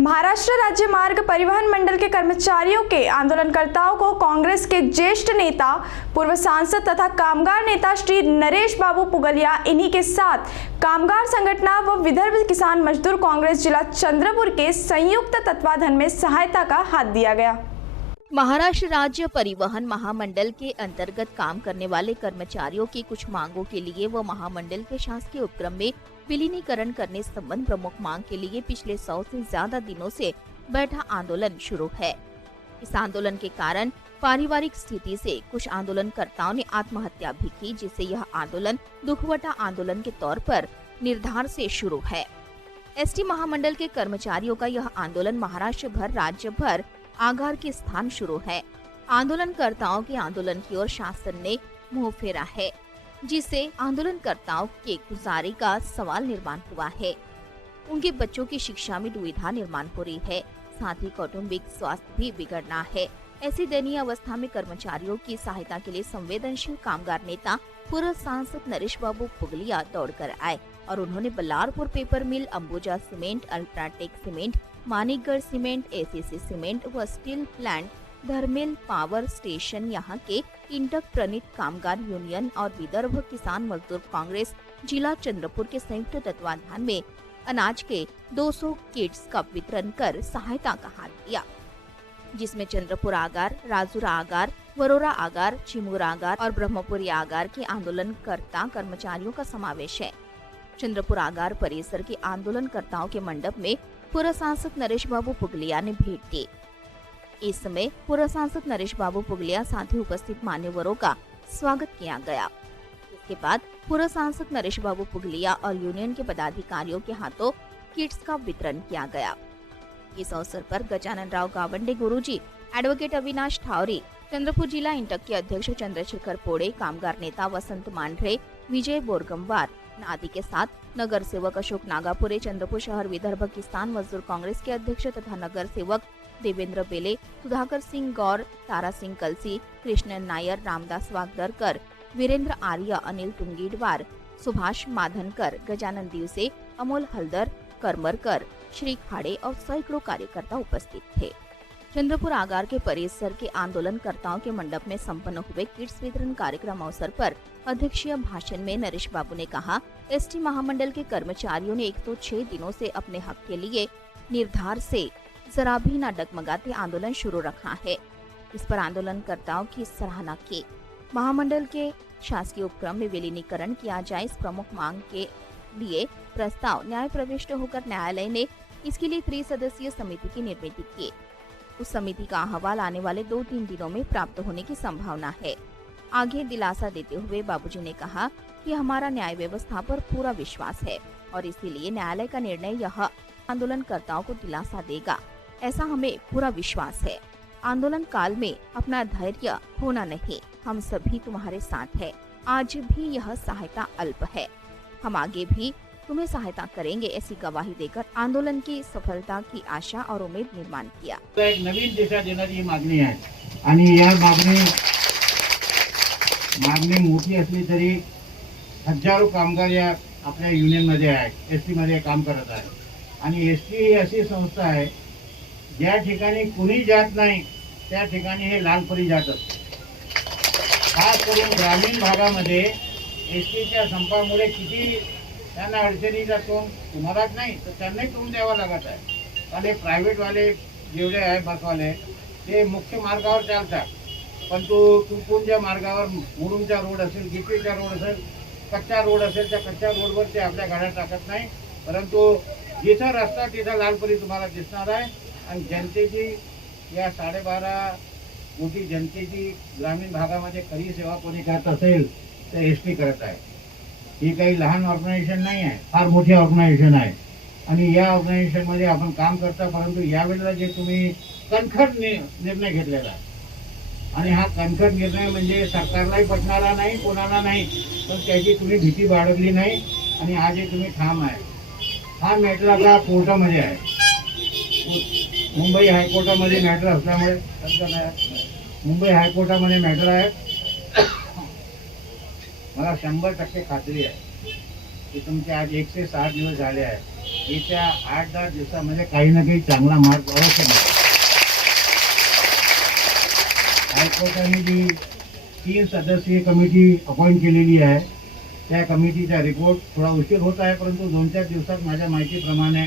महाराष्ट्र राज्य मार्ग परिवहन मंडल के कर्मचारियों के आंदोलनकर्ताओं को कांग्रेस के ज्येष्ठ नेता, पूर्व सांसद तथा कामगार नेता श्री नरेश बाबू पुगलिया, इन्हीं के साथ कामगार संगठन व विदर्भ किसान मजदूर कांग्रेस जिला चंद्रपुर के संयुक्त तत्वाधान में सहायता का हाथ दिया गया। महाराष्ट्र राज्य परिवहन महामंडल के अंतर्गत काम करने वाले कर्मचारियों की कुछ मांगों के लिए व महामंडल के शासकीय उपक्रम में विलीनीकरण करने संबंध प्रमुख मांग के लिए पिछले 100 से ज्यादा दिनों से बैठा आंदोलन शुरू है। इस आंदोलन के कारण पारिवारिक स्थिति से कुछ आंदोलनकर्ताओं ने आत्महत्या भी की, जिससे यह आंदोलन दुखवटा आंदोलन के तौर पर निर्धार से शुरू है। एसटी महामंडल के कर्मचारियों का यह आंदोलन महाराष्ट्र भर राज्य भर आगार के स्थान शुरू है। आंदोलनकर्ताओं के आंदोलन की ओर शासन ने मुंह फेरा है, जिससे आंदोलनकर्ताओं के गुजारे का सवाल निर्माण हुआ है। उनके बच्चों की शिक्षा में दुविधा निर्माण हो रही है, साथ ही कौटुंबिक स्वास्थ्य भी बिगड़ना है। ऐसी दयनीय अवस्था में कर्मचारियों की सहायता के लिए संवेदनशील कामगार नेता पूर्व सांसद नरेश बाबू पुगलिया दौड़कर आए और उन्होंने Ballarpur paper mill, Ambuja cement, UltraTech cement, Manikgarh cement, ACC cement व स्टील प्लांट, धर्मेल पावर स्टेशन, यहाँ के इंटक प्रणीत कामगार यूनियन और विदर्भ किसान मजदूर कांग्रेस जिला चंद्रपुर के संयुक्त तत्वाधान में अनाज के 200 किट्स का वितरण कर सहायता का हाथ दिया, जिसमें चंद्रपुर आगार, राजूरा आगार, वरोरा आगार, चिमूर आगार और ब्रह्मपुरी आगार के आंदोलनकर्ता कर्मचारियों का समावेश है। चंद्रपुर आगार परिसर के आंदोलनकर्ताओं के मंडप में पूर्व सांसद नरेश बाबू पुगलिया ने भेंट दी। इस समय पूर्व सांसद नरेश बाबू पुगलिया साथ ही उपस्थित मान्यवरों का स्वागत किया गया। इसके बाद पूर्व सांसद नरेश बाबू पुगलिया और यूनियन के पदाधिकारियों के हाथों किट्स का वितरण किया गया। इस अवसर पर गजानन राव गावंडे गुरुजी, एडवोकेट अविनाश ठावरी, चंद्रपुर जिला इंटक के अध्यक्ष चंद्रशेखर पोड़े, कामगार नेता वसंत मांढरे, विजय बोरगमवार आदि के साथ नगर सेवक अशोक नागापुरे, चंद्रपुर शहर विदर्भ किसान मजदूर कांग्रेस के अध्यक्ष तथा नगर सेवक देवेंद्र बेले, सुधाकर सिंह गौर, तारा सिंह कलसी, कृष्ण नायर, रामदास वागदरकर, वीरेंद्र आर्य, अनिल तुंगीडवार, सुभाष माधनकर, गजानन दिवसे, अमोल हल्दर, करमरकर, श्री खाड़े और सैकड़ों कार्यकर्ता उपस्थित थे। चंद्रपुर आगार के परिसर के आंदोलनकर्ताओं के मंडप में संपन्न हुए किट्स वितरण कार्यक्रम अवसर पर अध्यक्षीय भाषण में नरेश बाबू ने कहा, एसटी महामंडल के कर्मचारियों ने 106 दिनों से अपने हक के लिए निर्धार से जरा भी न डगमगाते आंदोलन शुरू रखा है। इस पर आंदोलनकर्ताओं की सराहना की। महामंडल के शासकीय उपक्रम में विलीनीकरण किया जाए, इस प्रमुख मांग के लिए प्रस्ताव न्याय प्रविष्ट होकर न्यायालय ने इसके लिए त्रिसदस्यीय समिति की निर्मित की। उस समिति का अहवाल आने वाले 2-3 दिनों में प्राप्त होने की संभावना है। आगे दिलासा देते हुए बाबूजी ने कहा कि हमारा न्याय व्यवस्था पर पूरा विश्वास है और इसीलिए न्यायालय का निर्णय यह आंदोलनकर्ताओं को दिलासा देगा, ऐसा हमें पूरा विश्वास है। आंदोलन काल में अपना धैर्य होना नहीं, हम सभी तुम्हारे साथ है। आज भी यह सहायता अल्प है, हम आगे भी तुम्हें सहायता करेंगे, ऐसी गवाही देकर आंदोलन की सफलता की आशा और उम्मीद निर्माण किया। एक नवीन दिशा देणारी मागणी आहे आणि या मागणी मोठी असली तरी हजारो कामगार या आपल्या युनियन मध्ये आहेत, एसटी मध्ये काम करत आहेत आणि एसटी ही अशी संस्था आहे ज्या ठिकाणी कुणी जात नाही त्या ठिकाणी हे लालपरी जात असते। खास करून ग्रामीण भागामध्ये एसटीच्या संपामुळे किती त्यांना अडचणीचा तोंड तुम्हालाच नाही तर त्यांनाही तोंड द्यावा लागत आहे। आणि प्रायव्हेट वाले जेवढे आहे बसवाले ते मुख्य मार्गावर चालतात, पण तुमच्या मार्गावर मुरुमचा रोड असेल, गिरपीचा रोड असेल, कच्चा रोड असेल, त्या कच्च्या रोडवर ते आपल्या गाड्या टाकत नाही, परंतु जिथं रस्ता तिथं लालपरी तुम्हाला दिसणार आहे। आणि जनतेची या 12.5 कोटी जनतेची ग्रामीण भागामध्ये खरी सेवा कोणी करत असेल तर एसटी करत आहे। ही काही लहान ऑर्गनायझेशन नाही आहे, फार मोठी ऑर्गनायझेशन आहे आणि या ऑर्गनायझेशन मध्ये आपण काम करता, परंतु यावेळेला जे तुम्ही कणखर निर्णय घेतलेला आहे आणि हा कणखर निर्णय म्हणजे सरकारलाही पटणारा नाही, कोणाला नाही, पण त्याची तुम्ही भीती बाळगली नाही आणि आज हे तुम्ही ठाम आहे। हा मॅटर आता कोर्टामध्ये आहे, मुंबई हायकोर्टामध्ये मॅटर असल्यामुळे मुंबई हायकोर्टामध्ये मॅटर आहे। मला 100% खात्री आहे की तुमचे आज 106 दिवस झाले आहे येत्या 8-10 दिवसामध्ये काही ना काही चांगला मार्ग अवश्य मिळेल. हायकोर्टाने जी 3 सदस्यीय कमिटी अपॉइंट केलेली आहे त्या कमिटीचा रिपोर्ट थोडा उशीर होत आहे, परंतु 2-4 दिवसात माझ्या माहितीप्रमाणे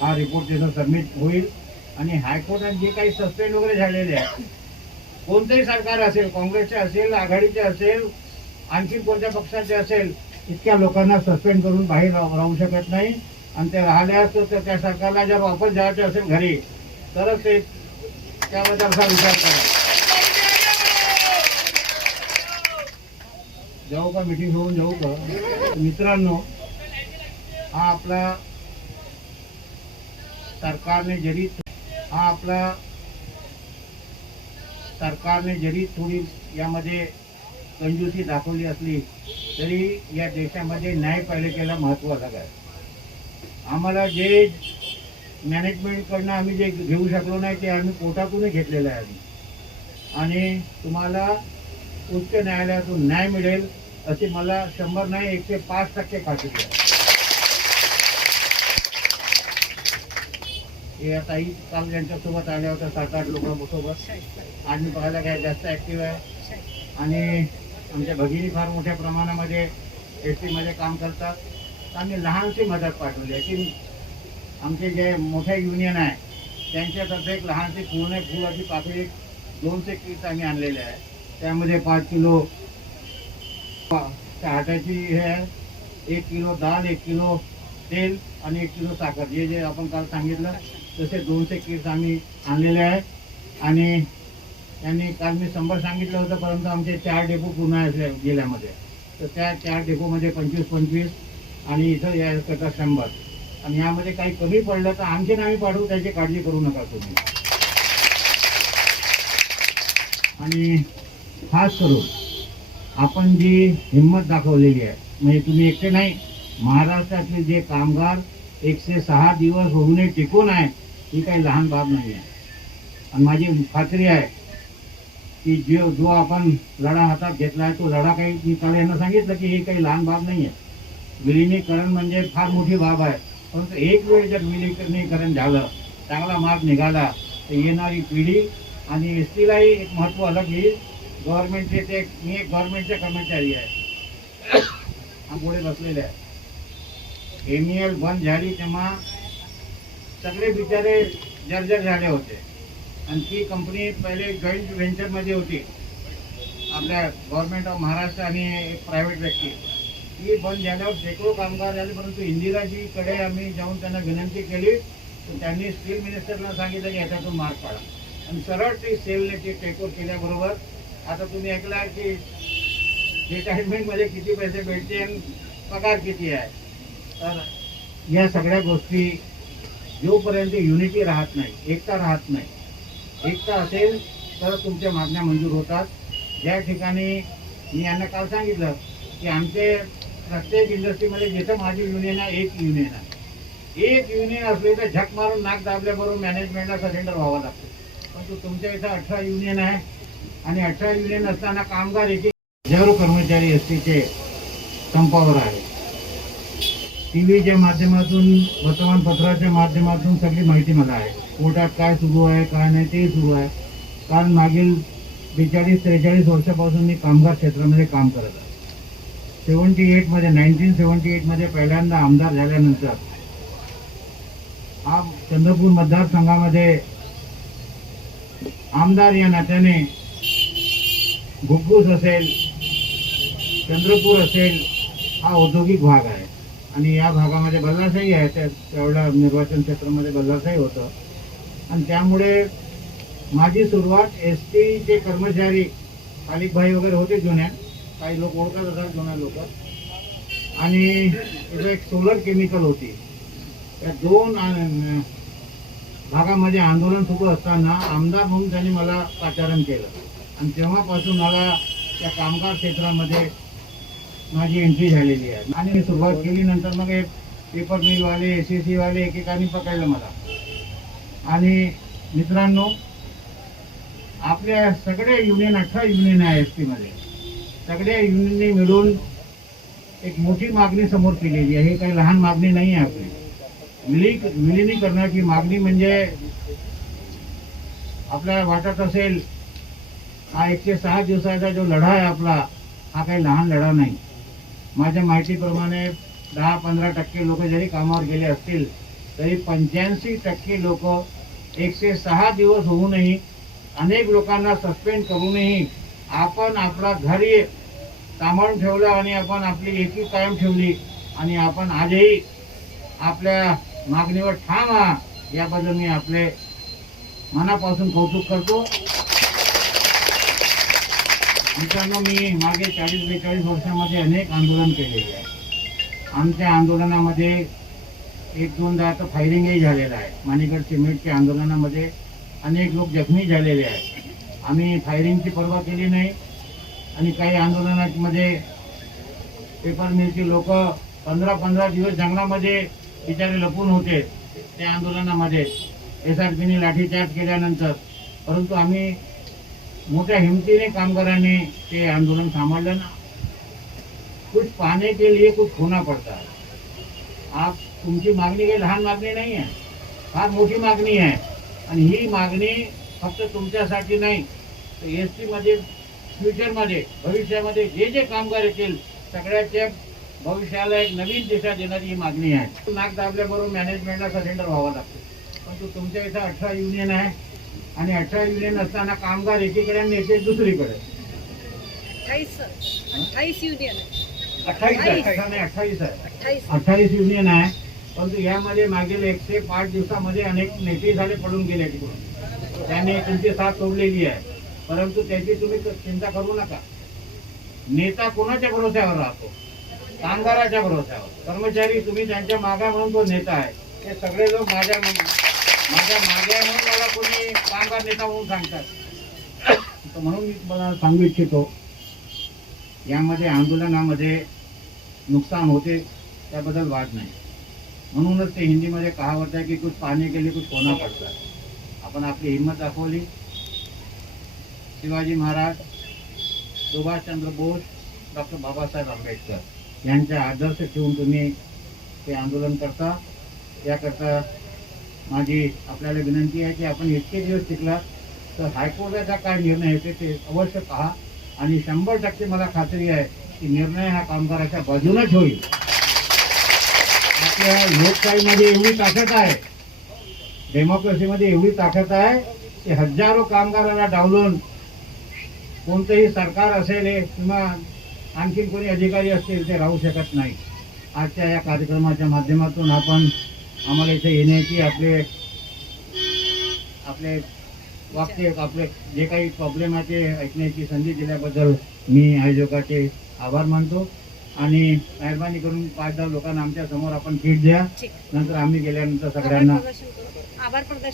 हा रिपोर्ट त्याचा सबमिट होईल. आणि हायकोर्टात जे काही सस्पेंड वगैरे झालेले आहे, कोणतेही सरकार असेल, काँग्रेसचे असेल, आघाडीचे असेल, आणखी कोणत्या पक्षाचे असेल, इतक्या लोकांना सस्पेंड करून बाहेर राहू शकत नाही. आणि ते राहिल्यास तर त्या सरकारला जर वापस जायचं असेल घरी तरच ते त्याबद्दलचा विचार करा. जाऊ का मीटिंग होऊन जाऊ का मित्रांनो? हा आपला सरकारने जरी थोडी यामध्ये कंजूसी दाखवली असली तरी या देशामध्ये न्यायपालिकेला महत्त्व अलग आहे. आम्हाला जे मॅनेजमेंटकडनं आम्ही जे घेऊ शकलो नाही ते आम्ही कोर्टातूनही घेतलेलं आहे आणि तुम्हाला उच्च न्यायालयातून न्याय मिळेल अशी मला 100 नाही 105% खात्री आहे. हे आता काल ज्यांच्यासोबत आल्या होत्या 7-8 लोकांसोबत आज मी पाहायला काय जास्त ॲक्टिव्ह आहे. आणि आमच्या भगिनी फार मोठ्या प्रमाणामध्ये ST मध्ये काम करतात. आम्ही लहानशी मदत पाठवली आहे की आमचे जे मोठे युनियन आहे त्यांच्यातर्फे एक लहानशी फुलाची पाकळी 200 किट आम्ही आणलेले आहे. त्यामध्ये 5 किलो आट्याची हे आहे, 1 किलो डाळ, 1 किलो तेल आणि 1 किलो साखर, जे आपण काल सांगितलं तसे 200 किट्स आम्ही आणलेले आहे. आणि त्यांनी काल मी 100 सांगितलं होतं, परंतु आमचे 4 डेपो पूर्ण असले जिल्ह्यामध्ये, तर त्या 4 डेपोमध्ये 25-25 आणि इथं या करता 100. आणि यामध्ये काही कमी पडलं तर आणखीन आम्ही पाठवू, त्याची काळजी करू नका तुम्ही. आणि खास करून आपण जी हिंमत दाखवलेली आहे, म्हणजे तुम्ही एकटे नाही, महाराष्ट्रातले जे कामगार 106 दिवस होऊन टिकून आहे, ही काही लहान बाब नाही आहे. आणि माझी खात्री आहे की जो आपण लढा हातात घेतला आहे तो लढा काही मी काल यांना सांगितलं की हे काही लहान बाब नाही आहे. विलिनीकरण म्हणजे फार मोठी बाब आहे, परंतु एक वेळ जर विलिनीकरण झालं, चांगला मार्ग निघाला तर येणारी पिढी आणि STलाही एक महत्त्व अलग येईल. गव्हर्नमेंटचे ते मी एक गव्हर्नमेंटचा कर्मचारी आहे, पुढे बसलेले आहे. MEL बंद झाली तेव्हा सगळे बिचारे जर्जर झाले होते. आणि ती कंपनी पहिले जॉईंट व्हेंचरमध्ये होती, आपल्या गव्हर्नमेंट ऑफ महाराष्ट्र आणि एक प्रायव्हेट व्यक्ती. ती बंद झाल्यावर शेकडो कामगार झाले, परंतु इंदिराजीकडे आम्ही जाऊन त्यांना विनंती केली तर त्यांनी स्टील मिनिस्टरला सांगितलं की याच्यातून मार्ग पाडा. आणि सरळ ती सेलने ती टेकओव्हर केल्याबरोबर आता तुम्ही ऐकला की रिटायरमेंटमध्ये किती पैसे भेटते आणि पगार किती आहे. तर या सगळ्या गोष्टी जोपर्यंत युनिटी राहत नाही, एकता राहत नाही, एकता असेल तर तुमच्या मागण्या मंजूर होतात. ज्या ठिकाणी मी यांना काल सांगितलं की आमचे प्रत्येक इंडस्ट्रीमध्ये जिथं माझी युनियन आहे, एक युनियन आहे, एक युनियन असली तर झक मारून नाक दाबल्याबरोबर मॅनेजमेंटला सरेंडर व्हावं लागतं. परंतु तुमच्या इथं 18 युनियन आहे आणि 18 युनियन असताना कामगार हजारो कर्मचारी STचे संपावर आहे. TVच्या माध्यमातून, वर्तमानपत्राच्या माध्यमातून सगळी माहिती मला आहे. कोर्टात काय सुरू आहे काय नाही ते सुरू आहे. कारण मागील 42-43 वर्षापासून मी कामगार क्षेत्रामध्ये काम करत आहे. 1978 मध्ये पहिल्यांदा आमदार झाल्यानंतर हा चंद्रपूर मतदारसंघामध्ये आमदार या नात्याने घुग्गुस असेल, चंद्रपूर असेल, हा औद्योगिक भाग आहे. आणि या भागामध्ये बल्लारशाही आहे, तेवढ्या निर्वाचन क्षेत्रामध्ये बल्लारशाही होतं. आणि त्यामुळे माझी सुरुवात STचे कर्मचारी खालिकभाई वगैरे होते जुन्या, काही लोक ओळखत असतात जुन्या लोक. आणि इथं एक सोलर केमिकल होती, त्या 2 भागामध्ये आंदोलन सुरू असताना आमदार म्हणून त्यांनी मला पाचारण केलं. आणि तेव्हापासून मला त्या कामगार क्षेत्रामध्ये माझी एंट्री झालेली आहे. आणि मी सुरुवात केली, नंतर मग पेपर मिलवाले, SEC वाले एकेकाने पकडलं मला. आणि मित्रांनो, आपल्या सगळे युनियन 18 युनियन आहे STमध्ये, सगळ्या युनियनने मिळून एक मोठी मागणी समोर केलेली आहे. हे काही लहान मागणी नाही आहे आपली. विलिनीकरणाची मागणी म्हणजे आपल्याला वाटत असेल हा 106 दिवसाचा जो लढा आहे आपला, हा काही लहान लढा नाही. माझ्या माहितीप्रमाणे 10-15% लोक जरी कामावर गेले असतील तरी 85% लोक 106 दिवस होऊनही, अनेक लोकांना सस्पेंड करूनही आपण आपला घरी सांभाळून ठेवलं आणि आपण आपली एकी कायम ठेवली आणि आपण आजही आपल्या मागणीवर ठाम आहात. याबद्दल मी आपले मनापासून कौतुक करतो. मित्रांनो, मी मागे 40-42 वर्षामध्ये अनेक आंदोलन केलेले आहे. आमच्या आंदोलनामध्ये 1-2दा तर फायरिंगही झालेलं आहे. माणिकगड सिमेंटच्या आंदोलनामध्ये अनेक लोक जखमी झालेले आहेत. आम्ही फायरिंगची पर्वा केली नाही आणि काही आंदोलनामध्ये पेपर मिलची लोक 15-15 दिवस जंगलामध्ये बिचारे लपून होते त्या आंदोलनामध्ये SRPने लाठीचार्ज केल्यानंतर. परंतु आम्ही मोठ्या हिमतीने कामगारांनी ते आंदोलन सांभाळलं ना. कुछ पाने के लिए कुछ खोना पड़ता है. आप तुमची मागणी काही लहान मागणी नाही आहे, फार मोठी मागणी आहे. आणि ही मागणी फक्त तुमच्यासाठी नाही तर ST मध्ये फ्युचरमध्ये भविष्यामध्ये जे जे कामगार येतील सगळ्याच्या भविष्याला एक नवीन दिशा देणारी ही मागणी आहे. नाक दाबल्याबरोबर मॅनेजमेंटला सरेंडर व्हावं लागतं. परंतु तुमच्या इथं 18 युनियन आहे आणि 18 युनियन असताना कामगार एकीकडे आणि नेते दुसरीकडे. 28 युनियन आहे. 28 आहे. 28 युनियन आहे. परंतु यामध्ये मागील 105 दिवसामध्ये अनेक नेते झाले, पडून गेले तिकडून. त्यांनी तुमची साथ सोडलेली आहे. परंतु त्याची तुम्ही चिंता करू नका. नेता कोणाच्या भरोश्यावर राहतो? कामगाराच्या भरोश्यावर. कर्मचारी तुम्ही त्यांच्या मागा म्हणून तो नेता आहे. हे सगळे लोक माझ्या मागे आहे म्हणून मला कोणी कामगार नेता म्हणून सांगतात. तर म्हणून मी तुम्हाला सांगू इच्छितो, यामध्ये आंदोलनामध्ये नुकसान होते त्याबद्दल वाद नाही. म्हणूनच ते हिंदीमध्ये कहावत आहे की कुछ पाने के लिए कुछ खोना पड़ता है. आपण आपली हिंमत दाखवली. शिवाजी महाराज, सुभाषचंद्र बोस, डॉक्टर बाबासाहेब आंबेडकर यांचा आदर्श ठेवून तुम्ही ते आंदोलन करता. याकरता माझी आपल्याला विनंती आहे की आपण इतके दिवस टिकला तर हायकोर्टाचा काय निर्णय येते ते अवश्य पहा आणि 100% मला खात्री आहे की निर्णय हा कामगाराच्या बाजूनच होईल. आपल्या लोकशाहीमध्ये एवढी ताकद आहे, डेमोक्रेसीमध्ये एवढी ताकद आहे की हजारो कामगाराला डावलून कोणतंही सरकार असेल किंवा आणखीन कोणी अधिकारी असतील ते राहू शकत नाही. आजच्या या कार्यक्रमाच्या माध्यमातून आपण आम्हाला इथे येण्याची आपले वाक्य आपले जे काही प्रॉब्लेम आहे ते ऐकण्याची संधी दिल्याबद्दल मी आयोजकाचे आभार मानतो. आणि मेहरबानी करून 5-10 लोकांना आमच्या समोर आपण किट द्या. नंतर आम्ही गेल्यानंतर सगळ्यांना आभार प्रदर्शन